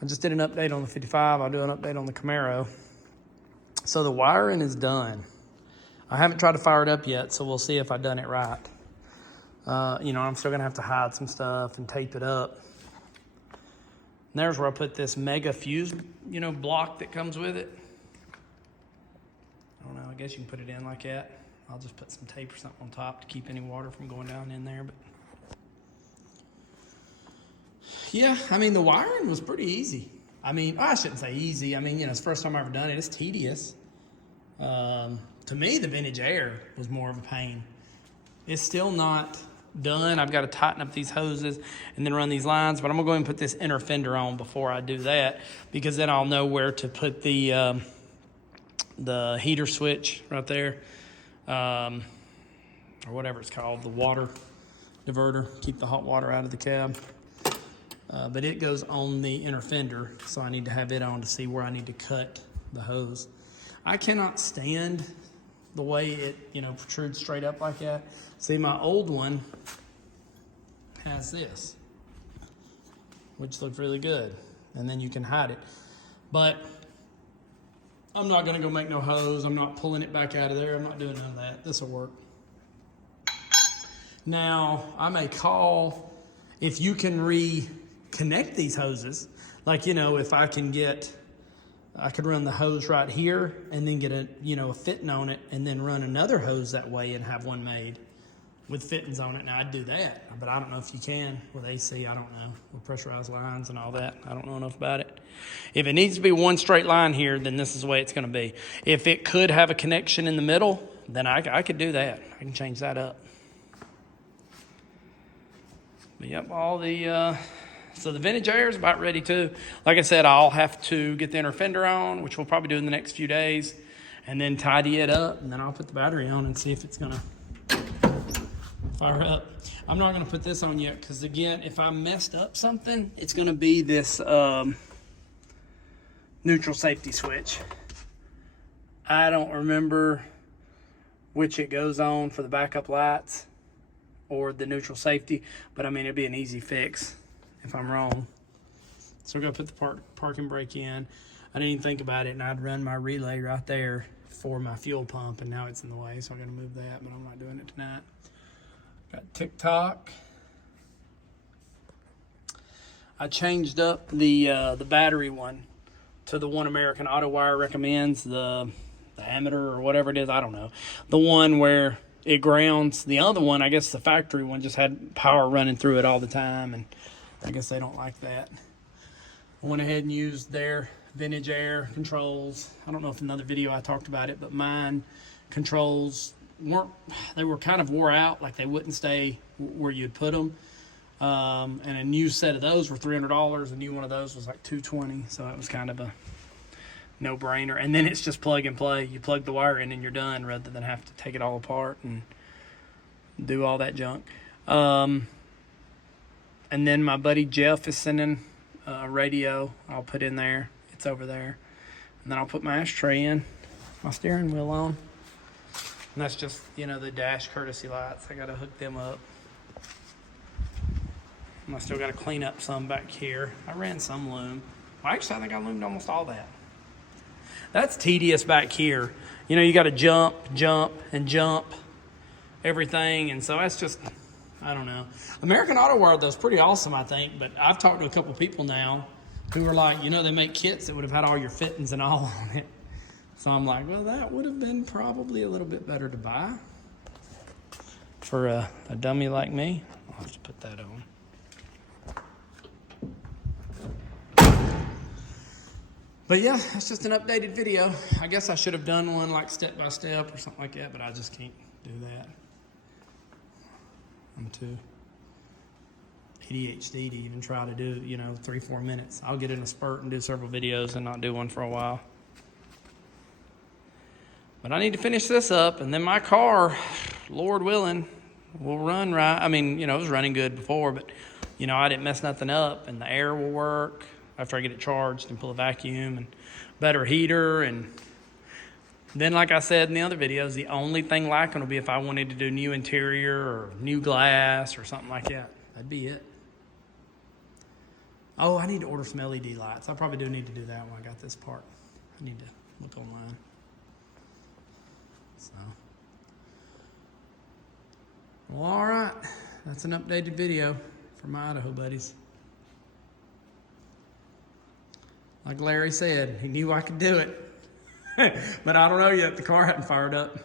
I just did an update on the 55. I'll do an update on the Camaro. So the wiring is done. I haven't tried to fire it up yet, so we'll see if I've done it right. I'm still gonna have to hide some stuff and tape it up. And there's where I put this mega fuse, block that comes with it. I don't know, I guess you can put it in like that. I'll just put some tape or something on top to keep any water from going down in there. But yeah, the wiring was pretty easy. I shouldn't say easy. It's the first time I've ever done it. It's tedious. To me, the vintage air was more of a pain. It's still not done. I've got to tighten up these hoses and then run these lines, but I'm gonna go ahead and put this inner fender on before I do that, because then I'll know where to put the heater switch right there, or whatever it's called, the water diverter, keep the hot water out of the cab. But it goes on the inner fender, so I need to have it on to see where I need to cut the hose. I cannot stand the way it, protrudes straight up like that. See, my old one has this, which looked really good, and then you can hide it. But I'm not gonna go make no hose. I'm not pulling it back out of there. I'm not doing none of that. This will work. Now, I may call if you can reconnect these hoses. Like, if I could run the hose right here and then get a fitting on it and then run another hose that way and have one made with fittings on it. Now, I'd do that, but I don't know if you can with AC. I don't know, with pressurized lines and all that. I don't know enough about it. If it needs to be one straight line here, then this is the way it's going to be. If it could have a connection in the middle, then I could do that. I can change that up. But yep, so the vintage air is about ready too. Like I said, I'll have to get the inner fender on, which we'll probably do in the next few days, and then tidy it up, and then I'll put the battery on and see if it's gonna fire up. I'm not gonna put this on yet, because again, if I messed up something, it's gonna be this neutral safety switch. I don't remember which it goes on for the backup lights or the neutral safety, but it'd be an easy fix if I'm wrong. So we're gonna put the parking brake in. I didn't even think about it, and I'd run my relay right there for my fuel pump, and now it's in the way, so I gotta move that, but I'm not doing it tonight. Got TikTok. I changed up the battery one to the one American Autowire recommends, the amateur or whatever it is, I don't know. The one where it grounds. The other one, I guess the factory one, just had power running through it all the time, and I guess they don't like that. I went ahead and used their vintage air controls. I don't know if in another video I talked about it, but mine controls they were kind of wore out, like they wouldn't stay where you'd put them. And a new set of those were $300. A new one of those was like $220, so it was kind of a no-brainer. And then it's just plug and play. You plug the wire in and you're done, rather than have to take it all apart and do all that junk. And then my buddy Jeff is sending a radio I'll put in there. It's over there. And then I'll put my ashtray in, my steering wheel on. And that's just, the dash courtesy lights. I got to hook them up. And I still got to clean up some back here. I ran some loom. Well, actually, I think I loomed almost all that. That's tedious back here. You got to jump, and jump everything. And so that's just, I don't know. American Autowire, though, is pretty awesome, I think. But I've talked to a couple people now who are like, they make kits that would have had all your fittings and all on it. So I'm like, well, that would have been probably a little bit better to buy for a dummy like me. I'll have to put that on. But yeah, it's just an updated video. I guess I should have done one like step by step or something like that, but I just can't do that. I'm too ADHD to even try to do, 3-4 minutes. I'll get in a spurt and do several videos and not do one for a while. But I need to finish this up, and then my car, Lord willing, will run right. It was running good before, but, I didn't mess nothing up, and the air will work after I get it charged and pull a vacuum, and better heater. And then, like I said in the other videos, the only thing lacking will be if I wanted to do new interior or new glass or something like that. That'd be it. Oh, I need to order some LED lights. I probably do need to do that when I got this part. I need to look online. So, well, all right. That's an updated video for my Idaho buddies. Like Larry said, he knew I could do it. But I don't know yet. The car hadn't fired up.